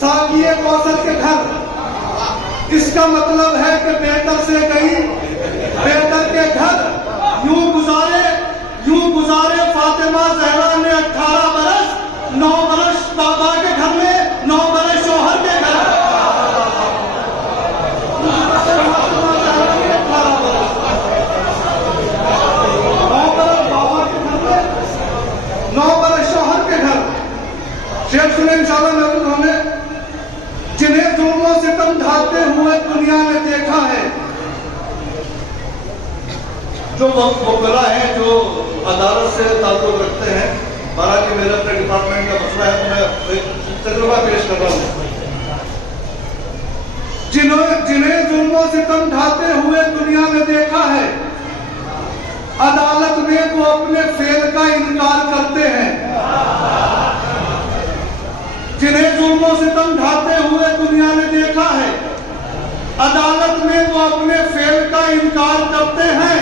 साकिए कौसर के घर। इसका मतलब है कि बेहतर से गई बेहतर के घर। यूं गुजारे फातिमा जहरा ने 18 बरस, 9 बरस बाबा के घर में, 9 बरस शौहर के घर। 9 बरस शौहर के घर। शेर सुने इंशाअल्लाह नजर होने, जिन्हें जुल्मों से सितम ढाते हुए दुनिया ने देखा है। जो वकीला हैं, जो अदालत से ताल्लुक रखते हैं, हालांकि मेरे अपने डिपार्टमेंट का मसला है, तो मैं एक तजुर्बा पेश कर रहा हूं। जिन्हें जुल्मों से सितम ढाते हुए दुनिया ने देखा है, अदालत में वो अपने फेल का इनकार करते हैं। जिन्हें जुल्मों से सितम ढाते हुए दुनिया ने देखा है, अदालत में वो अपने फेल का इनकार करते हैं।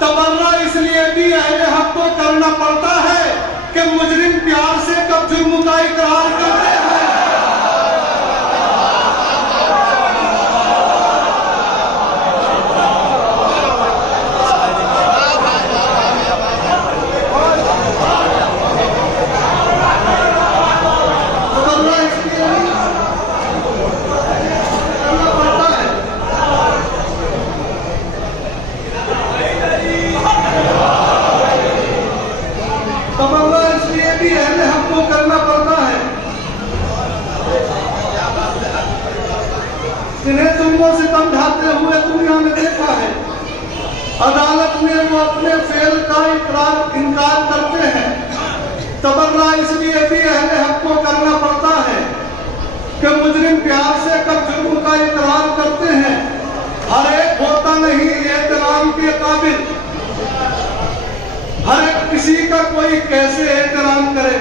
तबर्रा इसलिए भी अहले हक को करना पड़ता है कि मुजरिम प्यार से कब जुर्म का इकरार करते हैं। जिन्हें जुल्मों से सितम ढाते हुए दुनिया ने देखा है, अदालत में वो अपने फेल का इनकार करते हैं। तबर्रा इसलिए भी अहले हक को करना पड़ता है कि मुजरिम प्यार से कब जुर्म का इकरार करते हैं। हर एक होता नहीं एहतराम के काबिल, हर एक किसी का कोई कैसे एहतराम करे।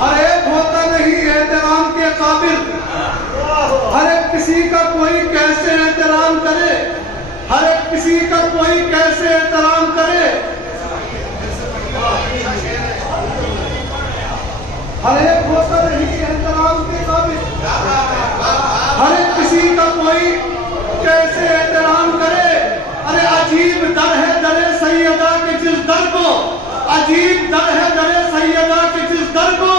हर एक होता नहीं एहतराम के काबिल, हर एक किसी का कोई कैसे एहतराम करे। हर एक किसी का कोई कैसे एहतराम करे। हर एक होता नहीं एहतराम के काबिल, हर एक किसी का कोई कैसे एहतराम करे। अरे अजीब दर है दरे सैयदा के जिस दर को, अजीब दर है दरे सैयदा के जिस दर को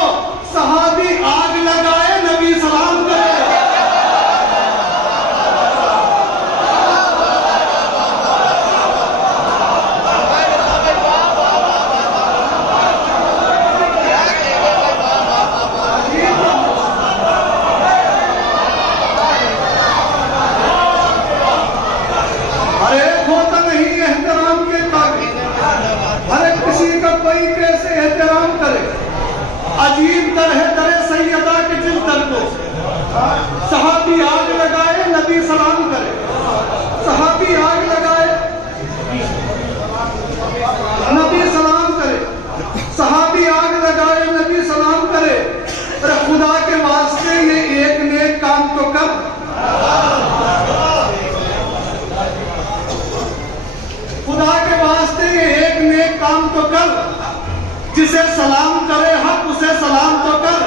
सहाबी आग लगाए नबी सलाम करे। हर एक होता नहीं एहतराम के काबिल, हर एक किसी का कोई कैसे एहतराम करे। अजीब दर है दरे सैयदा के जिस दर को सहाबी आग लगाए नबी सलाम करे। सहाबी आग लगाए नबी सलाम करे। सहाबी आग लगाए नबी सलाम करे। अरे खुदा के वास्ते ये एक नेक काम तो कर। खुदा के वास्ते ये एक नेक काम तो कर। जिसे सलाम करे हक उसे सलाम तो कर।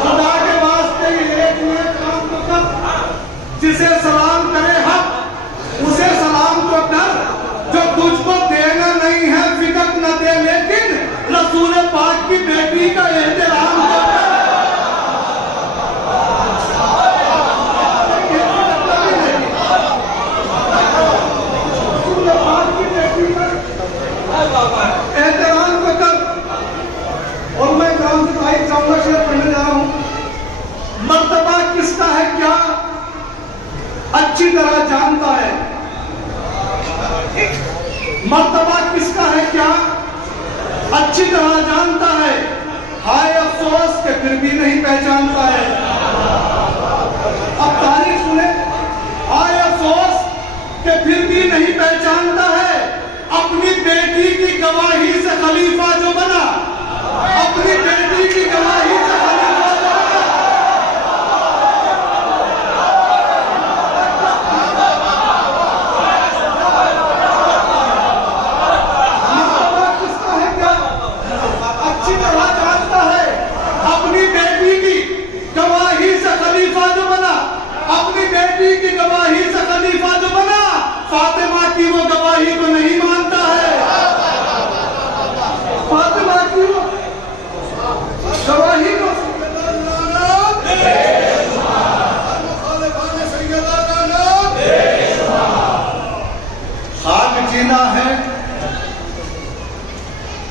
खुदा के वास्ते ये एक नेक काम तो कर। जिसे सलाम करे हक उसे सलाम तो कर। जो तुझको देना नहीं है फिकत न दे, लेकिन रसूल पाक की बेटी का एहतराम तो कर। एहतराम को कर। और मैं काम से भाई चाहूंगा शेर पढ़ने जा रहा हूं। मर्तबा किसका है क्या अच्छी तरह जानता है। मर्तबा किसका है क्या अच्छी तरह जानता है। हाय अफसोस के फिर भी नहीं पहचानता है। अब तारीफ सुने। हाय अफसोस के फिर भी नहीं पहचानता है। अपनी बेटी की गवाही से खलीफा जो बना, अपनी बेटी की गवाही से खलीफा जो बना।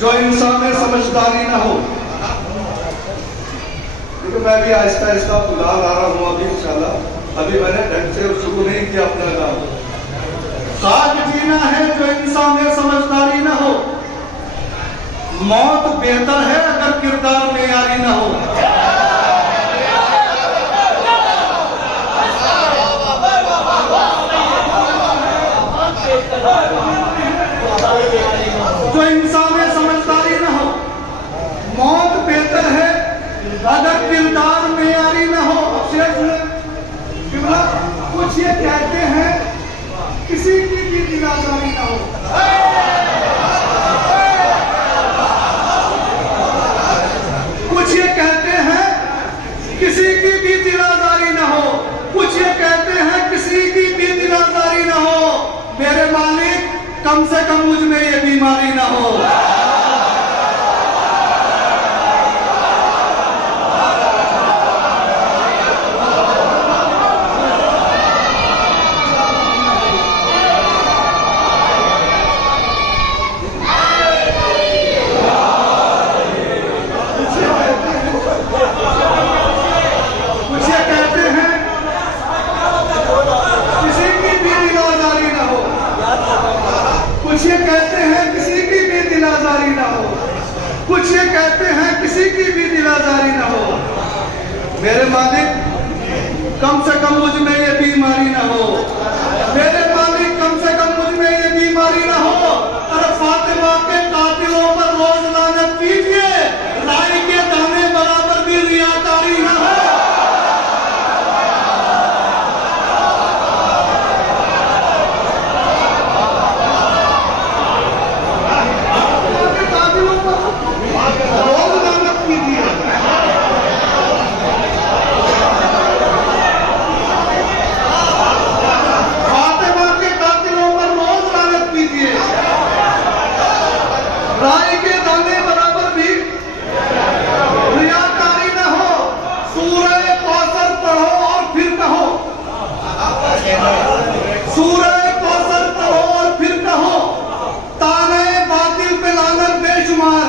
जो इंसान में समझदारी ना हो। क्योंकि मैं भी आहिस्ता आहिस्ता फिलहाल आ रहा हूँ अभी इंशाल्लाह, अभी मैंने ढंग से शुरू नहीं किया अपना काम। साथ जीना है जो इंसान में समझदारी ना हो। मौत बेहतर है अगर किरदार मेयारी ना हो। जो इंसान में समझदारी ना हो, मौत बेहतर है अगर किरदार मेयारी ना हो। कुछ ये कहते हैं किसी की भी दिलादारी ना हो। कुछ ये कहते हैं किसी की भी दिलादारी ना हो। कुछ ये कहते हैं किसी की भी दिलादारी ना हो। मेरे मालिक कम से कम मुझ में ये बीमारी ना हो। कुछ ये कहते हैं किसी की भी दिलाजारी ना हो। कुछ ये कहते हैं किसी की भी दिलाजारी ना हो। मेरे मालिक कम से कम मुझ में ये बीमारी ना हो। मेरे मालिक कम से कम मुझ में ये बीमारी ना हो। और फातिमा के कातिलों पर रोज लानत कीजिए, राई के दाने बराबर भी रियाकारी ना हो। राई के दाने बराबर भी रियाकारी ना हो। सूरह कौसर पढ़ो और फिर कहो। सूरह कौसर पढ़ो और फिर कहो। ताने बातिल पे लानत बेशुमार।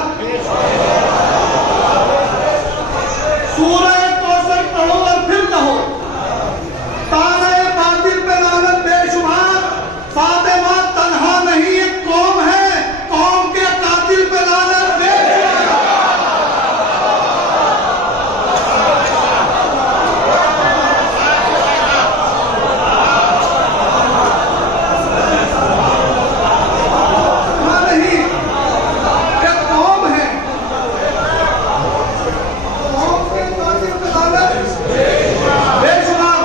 सूरह कौसर पढ़ो और फिर कहो। ताने बातिल पे लानत बेशुमार। फातिमा तन्हा नहीं एक कौम है, कौम के कातिल पे लानत बेशुमार। नहीं, एक कौम है, कौम के कातिल पे लानत बेशुमार।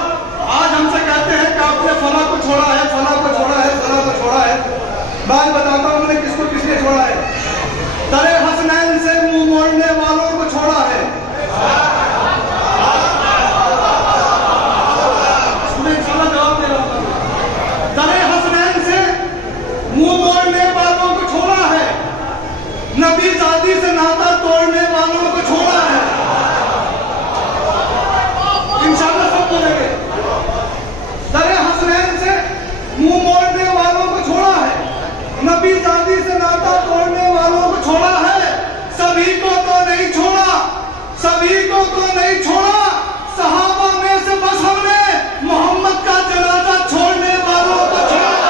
आज हमसे कहते हैं कि आपने फला को छोड़ा है, फला को छोड़ा है, फला को छोड़ा है। मैं बताता हूं मैंने किसको किसने छोड़ा है। दरे हसनैन से मुंह मोड़ने वालों को छोड़ा है। जवाब दे रहा हूं। दरे हसनैन से मुंह मोड़ने वालों को छोड़ा है। नबी जादी से नाता तोड़ने वालों को छोड़ा है। इंशाअल्लाह सब बोलेंगे। दरे हसनैन से मुंह मोड़ने वालों को छोड़ा है। नबी जादी से नाता तोड़ने वालों को छोड़ा है। सभी को तो नहीं छोड़ा, सभी को तो नहीं छोड़ा। सहाबा में से बस हमने मोहम्मद का जनाजा छोड़ने वालों को छोड़ा।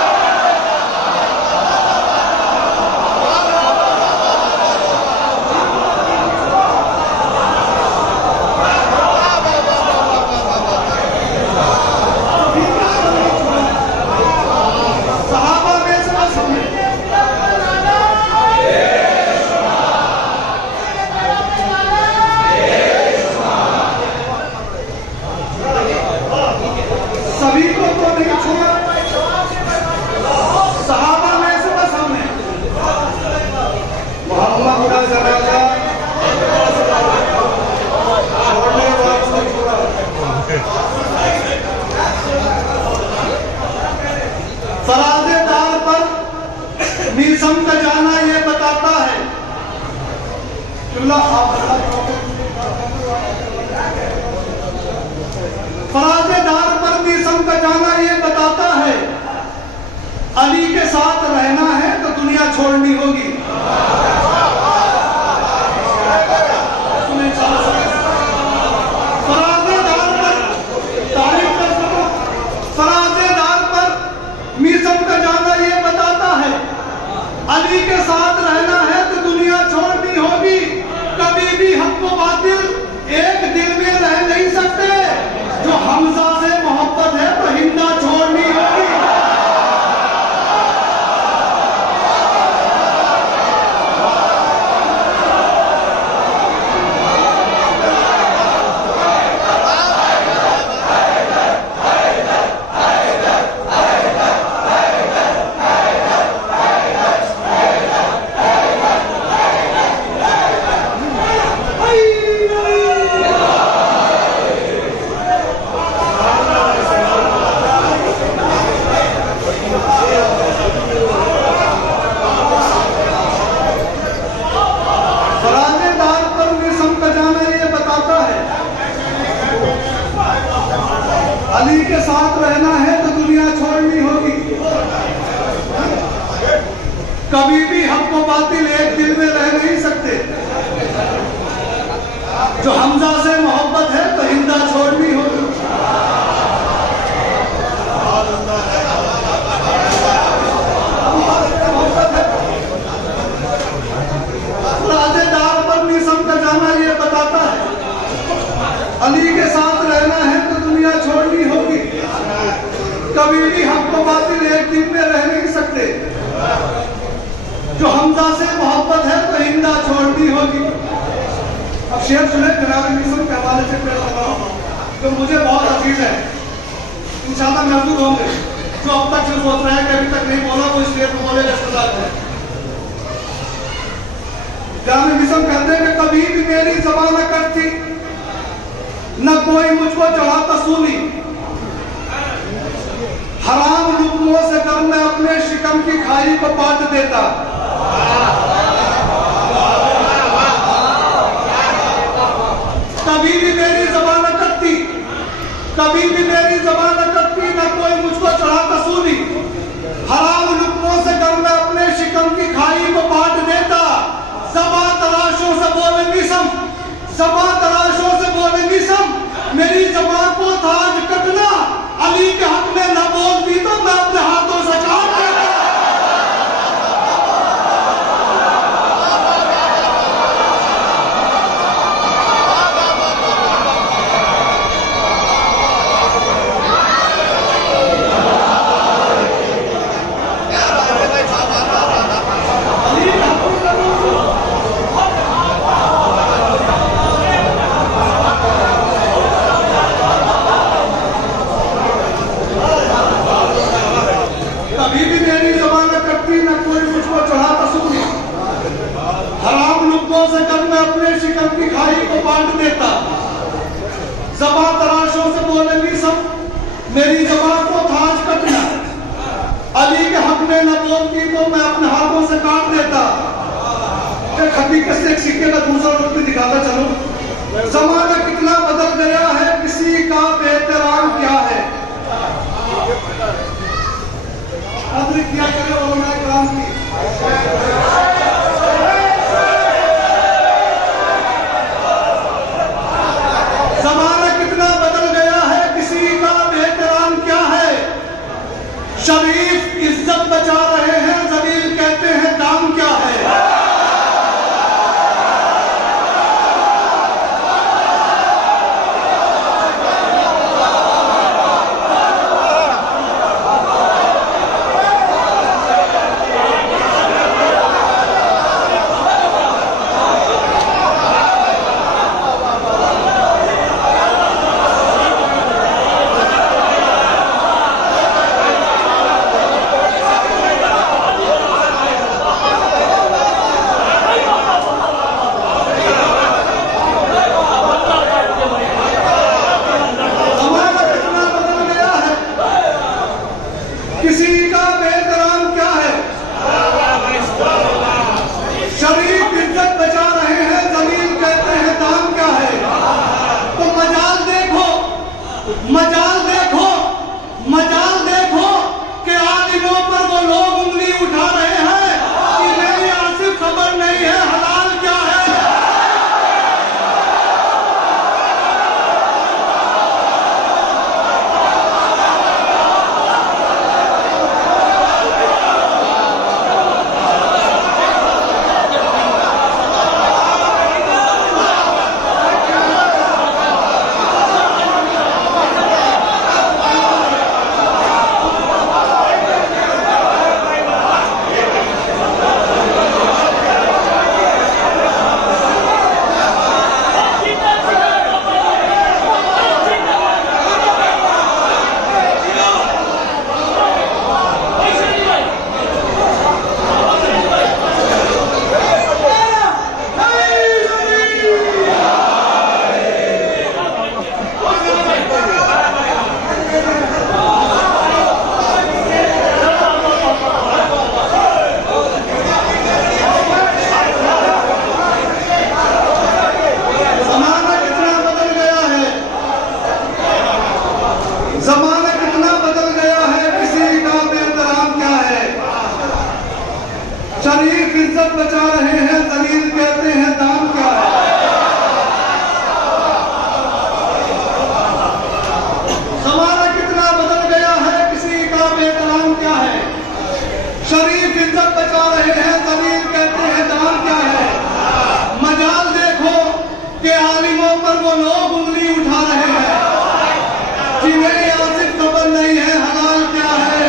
सहाबा में से बस हमने सभी को तो नहीं छोड़ा। सहाबा में से बस हमने मोहम्मद का जनाजा छोड़ने वालों को छोड़ा। फराज़ेदार पर मीसम का जाना ये बताता है। फराज़ेदार पर मीसम का जाना ये बताता है। अली के साथ रहना है तो दुनिया छोड़नी होगी। अली के साथ रहना है तो दुनिया छोड़नी होगी। कभी भी हमको बातिल एक दिल में रह नहीं सकते। जो हमजा से मोहब्बत है तो हिंदा छोड़नी होगी। अली के साथ रहना है तो दुनिया छोड़नी होगी। कभी भी हमको बातिल एक दिल में रह नहीं सकते। जो हमजा से मोहब्बत है तो हिंदा छोड़नी होगी। राजेदार पर निसम का जाना ये बताता है अली के साथ रहना है तो दुनिया छोड़नी होगी। कभी भी हमको बातिल एक दिन में रह नहीं सकते। जो हमजा से मोहब्बत है तो हिंदा छोड़नी होगी। अब शेर सुने जनाब निसम के हवाले से पेश कर रहा हूं तो मुझे बहुत अजीज है। इंशाल्लाह महफूज होंगे। जो अब तक जो सोच रहा है कि अभी तक नहीं बोला वो शेर को बोले है। जनाब निसम कहते हैं कि कभी भी मेरी ज़बान न करती न कोई मुझको चढ़ाता सूली। हराम लुक़्मों से कर मैं अपने शिकम की खाई को बांट देता। कभी भी मेरी ज़बान न करती, कभी भी मेरी ज़बान न करती न कोई मुझको चढ़ाता सूली। हराम लुक़्मों से कर मैं अपने शिकम की खाई को बांट देता। ज़बान तराशों से बोले निसम, ज़बान तराशों से बोले निसम, मेरी ज़बान को ताज कटना। अली के हक में न बोलती तो मैं अपने हाथों से काट देता। से कर मैं अपने शिकम की खाई को बांट देता। ज़बान तराशों से बोले निसम, मेरी ज़बान को थाज कटना। अली के हक में न बोलती तो मैं अपने हाथों से काट देता। एक हकीकत से एक सिक्के का दूसरा रुख भी दिखाता चलो। ज़माना कितना बदल गया है, किसी का बेहतराम क्या है। कद्र किया करे उलमाए किराम की। शरीफ इज्जत बचा रहे हैं, जलील कहते हैं दाम क्या है। मजाल देखो, मजाल देखो कि आलिमों पर वो लोग उंगली उठा रहे हैं कि नहीं आसिफ खबर नहीं है हलाल क्या है। शरीफ इज्जत बचा रहे हैं, जलील कहते हैं दाम क्या है। जमाना कितना बदल गया है, किसी का बेहतराम क्या है। शरीफ इज्जत बचा रहे हैं, जलील कहते हैं दाम क्या है। मजाल देखो कि आलिमों पर वो लोग उंगली उठा रहे हैं जिन्हें आसिफ खबर नहीं है हलाल क्या है।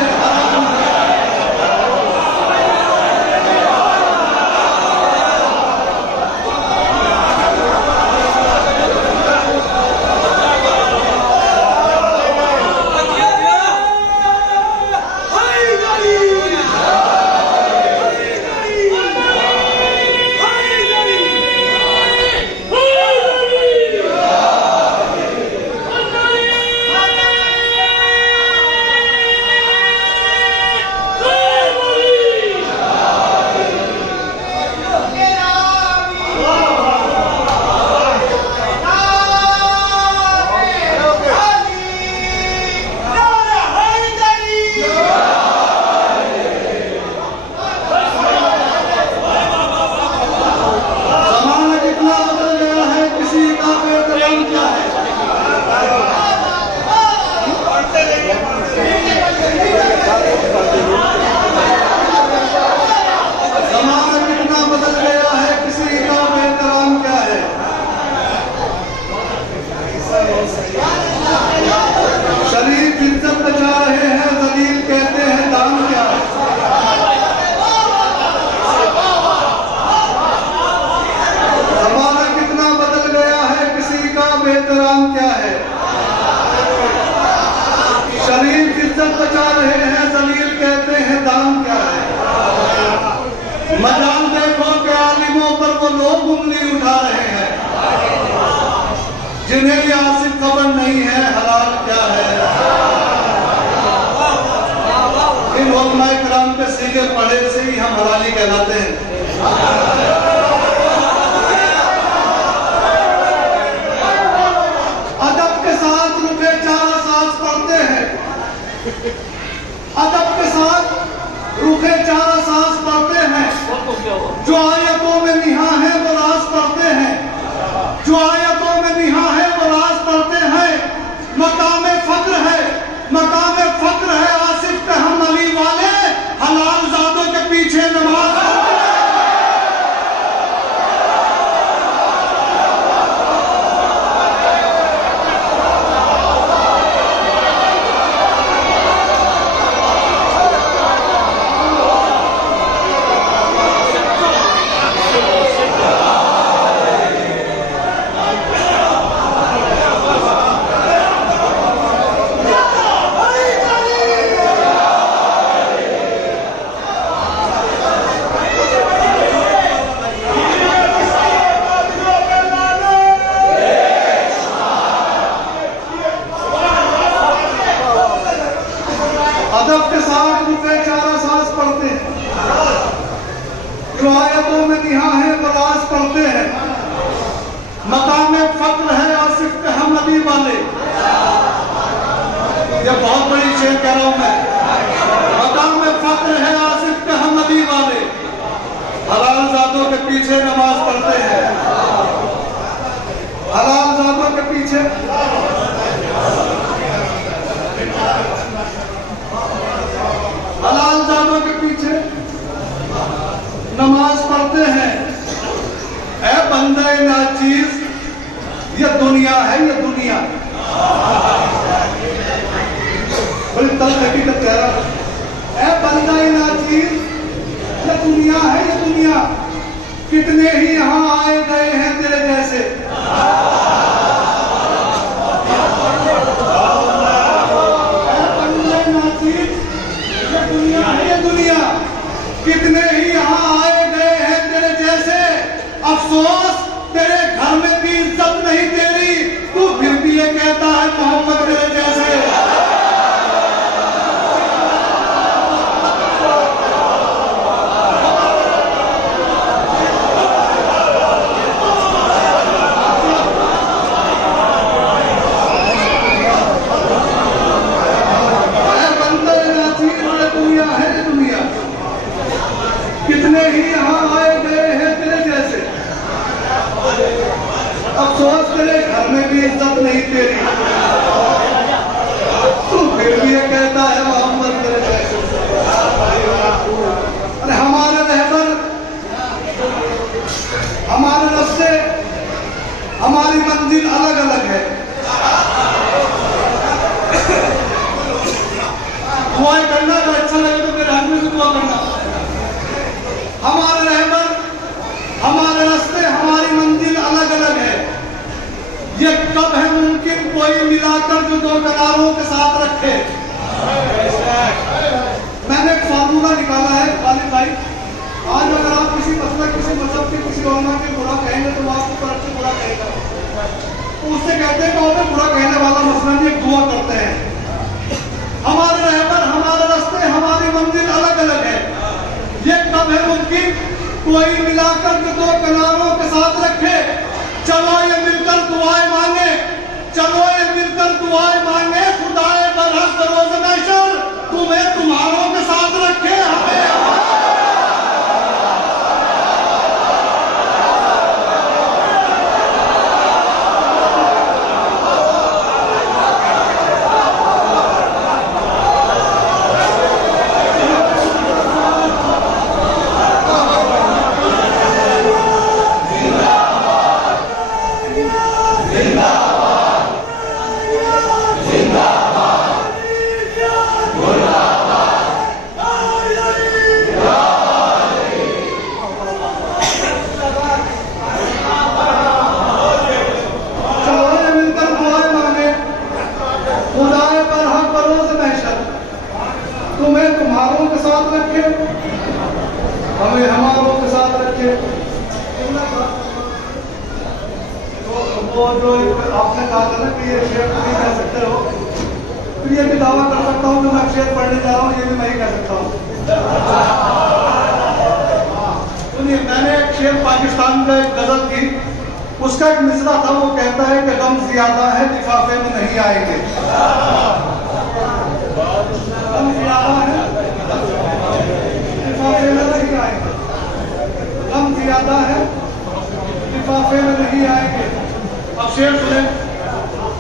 शरीफ इज्जत बचा रहे हैं, जलील कहते हैं दाम क्या है। जमाना कितना बदल गया है, किसी का बेहतराम क्या है। शरीफ इज्जत बचा रहे हैं, जलील कहते हैं दाम क्या है। मजाल देखो कि आलिमों पर वो लोग उंगली उठा रहे हैं जिन्हें भी आसिफ खबर नहीं है हलाल क्या है। इन उलमाए किराम के सीधे पढ़े से ही हम हलाली कहलाते हैं। अदब के साथ रुके चार सांस पढ़ते हैं, अदब के साथ रुके चार सांस पढ़ते हैं। जो आयतों में निहा है वो राज पढ़ते हैं, जो आयतों में निहा है वो राज पढ़ते हैं। मकाम फक्र है, मकाम फक्र है आसिफ पे हम अली वाले, हलाल जादों के पीछे नमाज पढ़ते हैं। अदब के साथ रुके चारा सांस पढ़ते हैं, जो आयतों में निहा है वो राज पढ़ते हैं। मकाम फक्र है आसिफ पे हम अली वाले, ये बहुत बड़ी शेर कह रहा हूं मैं। मकाम फक्र है आसिफ पे हम अली वाले, हलाल जादों के पीछे नमाज पढ़ते हैं। हलाल जादों के पीछे हलाल जादों के पीछे नमाज पढ़ते हैं। ऐ बंदे नाचीज, ये दुनिया है, ये दुनिया बड़ी तल्ख हकीकत कह रहा है। ऐ बंदे नाचीज, ये दुनिया है, ये दुनिया। कितने ही यहाँ आए गए हैं तेरे जैसे। दुनिया है ये दुनिया, कितने ही यहाँ आए गए हैं तेरे जैसे। अफसोस तेरे घर में भी इज्जत नहीं तेरी, तू फिर भी ये कहता है मोहम्मद तेरे जैसे। कितने कोई मिलाकर जो दो किनारों के साथ रखे। मैंने एक फार्मूला निकाला है खालिद भाई, आज अगर आप किसी मसलक, किसी मजहब के, किसी उलमा के बुरा कहेंगे तो आपकी तरफ से बुरा कहेगा, तो उससे कहते हैं कि बुरा कहने वाला मसलन एक दुआ करते हैं। हमारे रहबर, हमारे रास्ते, हमारी मंजिल अलग अलग है। ये कब है मुमकिन? कोई मिलाकर के दो किनारों के साथ रखे। चलो ये मिलकर दुआएं मांगे, चलो ये मिलकर दुआएं मांगे। खुदाए बरहक रोज़ महशर तुम्हें तुम्हारों के साथ रखे, हमें हमें हमारों के साथ रखे। तो वो जो आपने कहा था ना कि ये शेर नहीं कह सकते हो, तो ये भी दावा कर सकता हूँ कि मैं शेर पढ़ने जा रहा हूँ, ये भी मैं ही कह सकता हूँ। सुनिए, मैंने एक शेर पाकिस्तान का एक गजल की, उसका एक मिसरा था, वो कहता है कि गम ज्यादा है लिफाफे में नहीं आएंगे। गम ज्यादा है लिफाफे में नहीं आएंगे, गम ज्यादा है लिफाफे में नहीं आएंगे। अब शेर सुने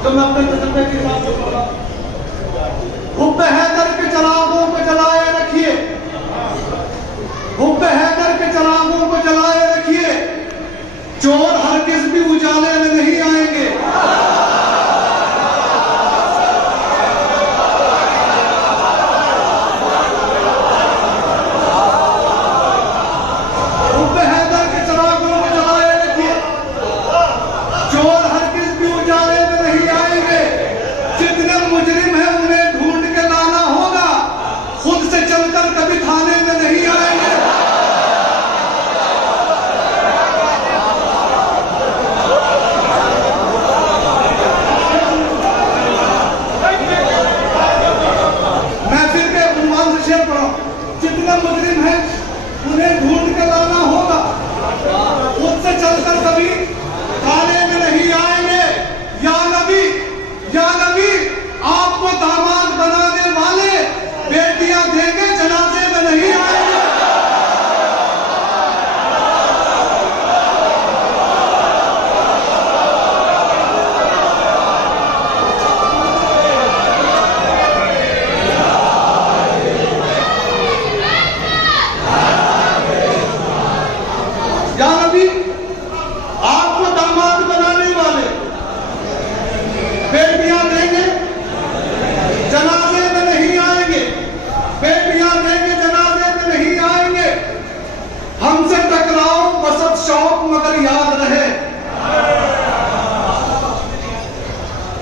जो मैं अपने तजर्बे के हिसाब से बोला। हुब्ब हैदर के चरागों को जलाए रखिए, हुब्ब हैदर के चरागों को जलाए रखिए, चोर हरगिज़ भी उजाले में नहीं आएंगे।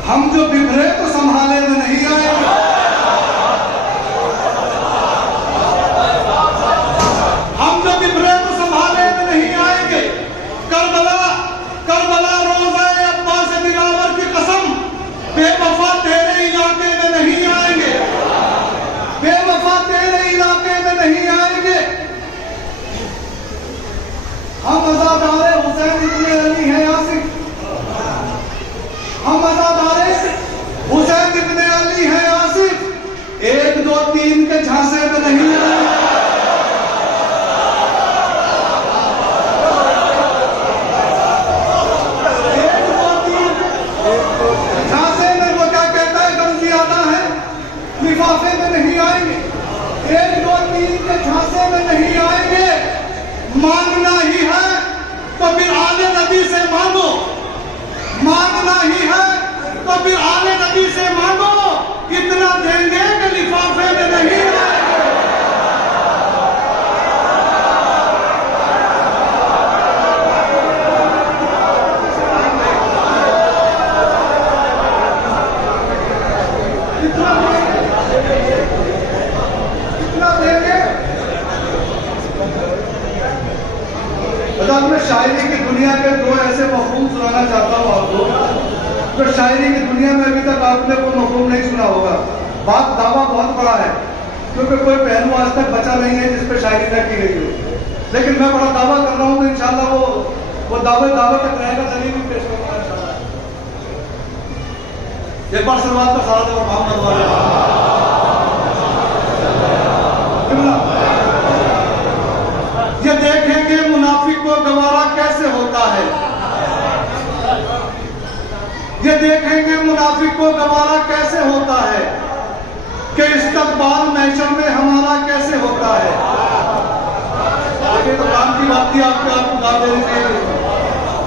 हम जो बिखरे तो संभाले में नहीं आएंगे। हम जो बिखरे तो संभाले में नहीं आएंगे। करबला करबला रोज़े अब्बास दिलावर की कसम, बेवफा तेरे इलाके में नहीं आएंगे, बेवफा तेरे इलाके में नहीं आएंगे। हम अज़ादारे हुसैन इब्ने अली हैं आसिफ, हम अज़ादारे हुसैन इब्ने अली हैं आसिफ, 1 2 3 के झांसे में नहीं आएंगे। लिफाफे में नहीं आएंगे, 1 2 3 के झांसे में नहीं आएंगे। मांगना ही है तो फिर आले नबी से मांगो, मांगना ही है तो फिर आले नबी से मांगो, इतना देंगे कि लिफाफे में नहीं आएंगे। साहब मैं शायरी की दुनिया के दो ऐसे मफहूम सुनाना चाहता हूँ आपको जो शायरी की दुनिया में अभी तक आपने कोई मफहूम नहीं सुना होगा। बात दावा बहुत बड़ा है क्योंकि कोई पहलू आज तक बचा नहीं है जिस पर शायरी न की गई हो, लेकिन मैं बड़ा दावा कर रहा हूँ तो इंशाल्लाह वो दावे तक रहेगा। दलील भी पेश करूंगा इंशाल्लाह। एक बार शुरुआत का सारा जवाब मोहम्मद वाले ये देखेंगे मुनाफिक को गवारा कैसे होता है, ये देखेंगे मुनाफिक को गवारा कैसे होता है कि इस्तकबाल महशर में हमारा कैसे होता है। आगे तो काम की बात थी आपको गा देनी चाहिए।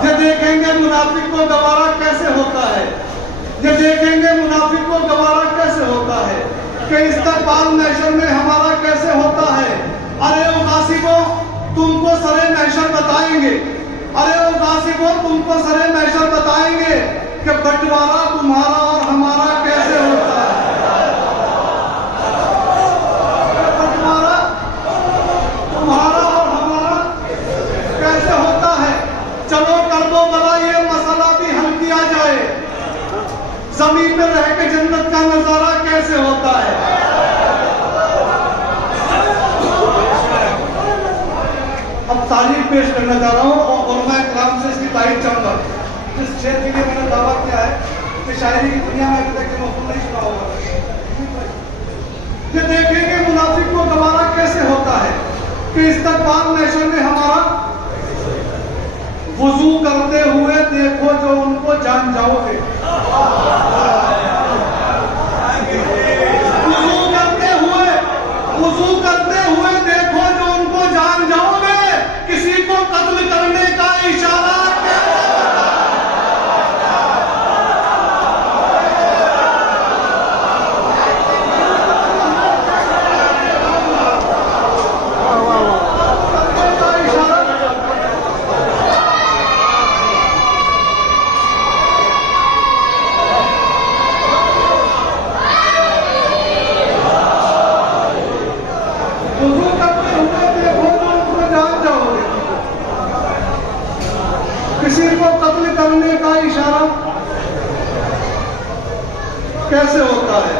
ये देखेंगे मुनाफिक को गवारा कैसे होता है, ये देखेंगे मुनाफिक को गवारा कैसे होता है कि इस्तकबाल महशर में हमारा कैसे होता है। अरे ओ गासिबों तुमको सरे महशर बताएंगे, अरे ओ गासिबों तुमको सरे महशर बताएंगे कि बंटवारा तुम्हारा और हमारा कैसे होता है। बंटवारा तुम्हारा और हमारा कैसे होता है। चलो कर दो भला ये मसला भी हल किया जाए, जमीन में रह के जन्नत का नजारा कैसे होता है। अब तारीफ पेश करना चाह रहा हूँ और मैं कलाम से इसकी तारीफ चाहूंगा। जिस शेर के लिए मैंने दावा किया है कि शायरी की दुनिया में अभी तक मफहूम नहीं सुना होगा। ये देखेंगे मुनाफिक को गवारा कैसे होता है कि इस्तकबाल महशर में हमारा वुजू करते हुए देखो जो उनको जान जाओगे। वुजू करते हुए देखो जो उनको जान जाओगे। किसी को कत्ल करने का इशारा कैसे होता है,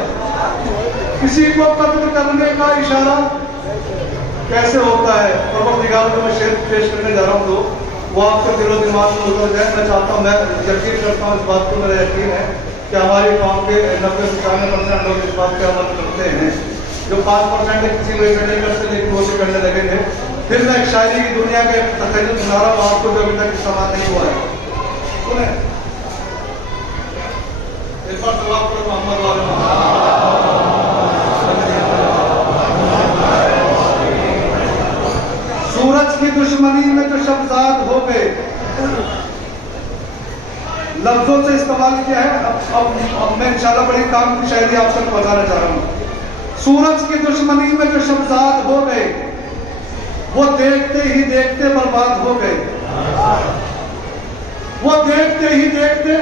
किसी को कत्ल करने का इशारा कैसे होता है। परवरदिगार को मैं शेर पेश करने जा रहा हूँ तो वो आपके दिलो दिमाग में उतर जाए। मैं चाहता हूँ, मैं यकीन करता हूँ, इस बात को मेरा यकीन है कि हमारी कौम के 90-95% लोग इस बात पे अमल करते हैं। जो 5% किसी वजह से नहीं करते लेकिन वो भी करने लगे थे। फिर मैं एक शायरी की दुनिया का तखय्युल सुना रहा हूँ आपको जो अभी तक इस्तेमाल नहीं हुआ है। सुने एक बार जवाब करो मोहम्मद वाले। सूरज की दुश्मनी में जो शब्जाद हो गए, लफ्जों से इस्तेमाल किया है। अब मैं इंशाल्लाह बड़ी काम की शायरी आप तक पहुंचाना चाह रहा हूं। सूरज की दुश्मनी में जो शब्जाद हो गए वो देखते ही देखते बर्बाद हो गए, वो देखते ही देखते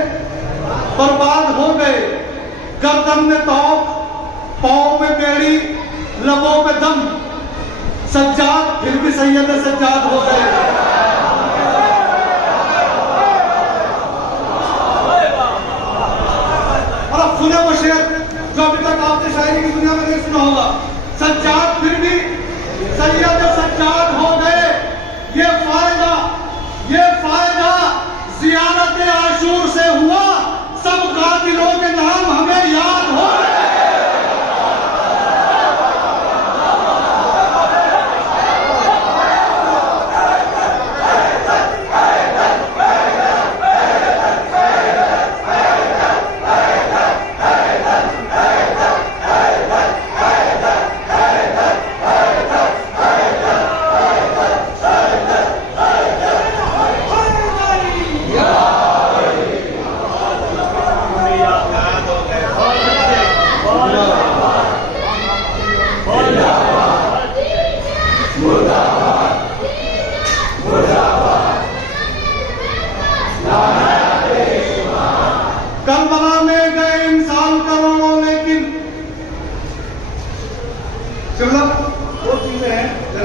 बर्बाद हो गए। गर्दन में तौक, पांव में बेड़ी, लबों पे दम, सज्जाद फिर भी सैयद सज्जाद हो गए। और अब सुने वो शेर जो अभी तक आपने शायरी की दुनिया में नहीं सुना होगा। सज्जाद फिर भी सैयद सज्जाद हो गए। ये फायदा ज़ियारत आशूर से हुआ। सब कातिलों के नाम हमें याद हो गए।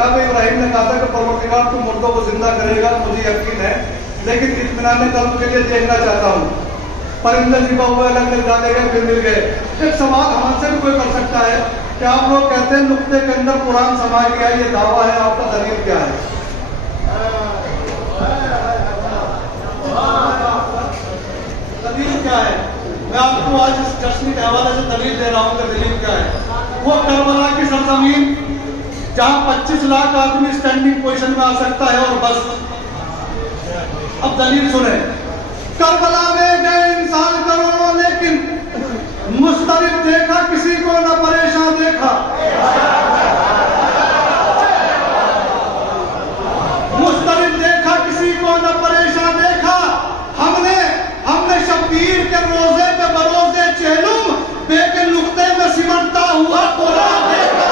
जनाब इब्राहिम ने कहा था कि परवरदिगार तू मुर्दों को जिंदा करेगा, मुझे यकीन है, लेकिन इत्मीनान कल्ब के लिए देखना चाहता हूँ। परिंदे लिपा हुआ अलग अलग डाले गए, फिर मिल गए। एक सवाल हमसे भी कोई कर सकता है कि आप लोग कहते हैं नुक्ते के अंदर कुरान समा गया, ये दावा है, आपका दलील क्या है? दलील क्या है? मैं आपको आज इस जश्न के हवाले से दलील दे रहा हूँ कि दलील क्या है। वो करबला की सरजमीन जहाँ 25 लाख आदमी स्टैंडिंग पोजीशन में आ सकता है और बस। अब दलील सुने, करबला में गए इंसान करोड़ों, लेकिन मुस्तरिब देखा किसी को न परेशान देखा। मुस्तरिब देखा किसी को न परेशान देखा। हमने शब्बीर के रोजे पे बरोजे चेलुम बेके नुक्ते में सिमटता हुआ कुरान देखा।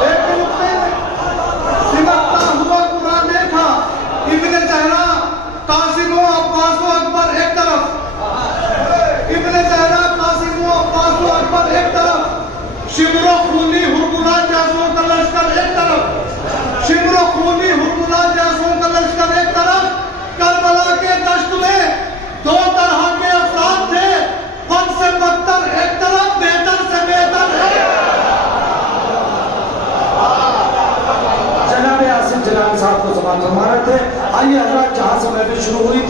बेके नुक्ते में सिमटता हुआ कुरान देखा। इब्ने ज़हरा, कासिम अब्बास अकबर एक तरफ, इब्ने ज़हरा, कासिम अब्बास अकबर एक तरफ, शिमरो खूनी हुरमुला जासूस का लश्कर एक तरफ, शिमरो खूनी हुरमुला जासूस का लश्कर एक तरफ। करबला के दश्त में दो तरह के अफराद थे, बद से बदतर एक तरफ, बेहतर से बेहतर है। जनाब आसिफ जलाल साहब को समाप्त फरमा रहे थे। आइए हजरात, जहां से महफिल शुरू हुई थी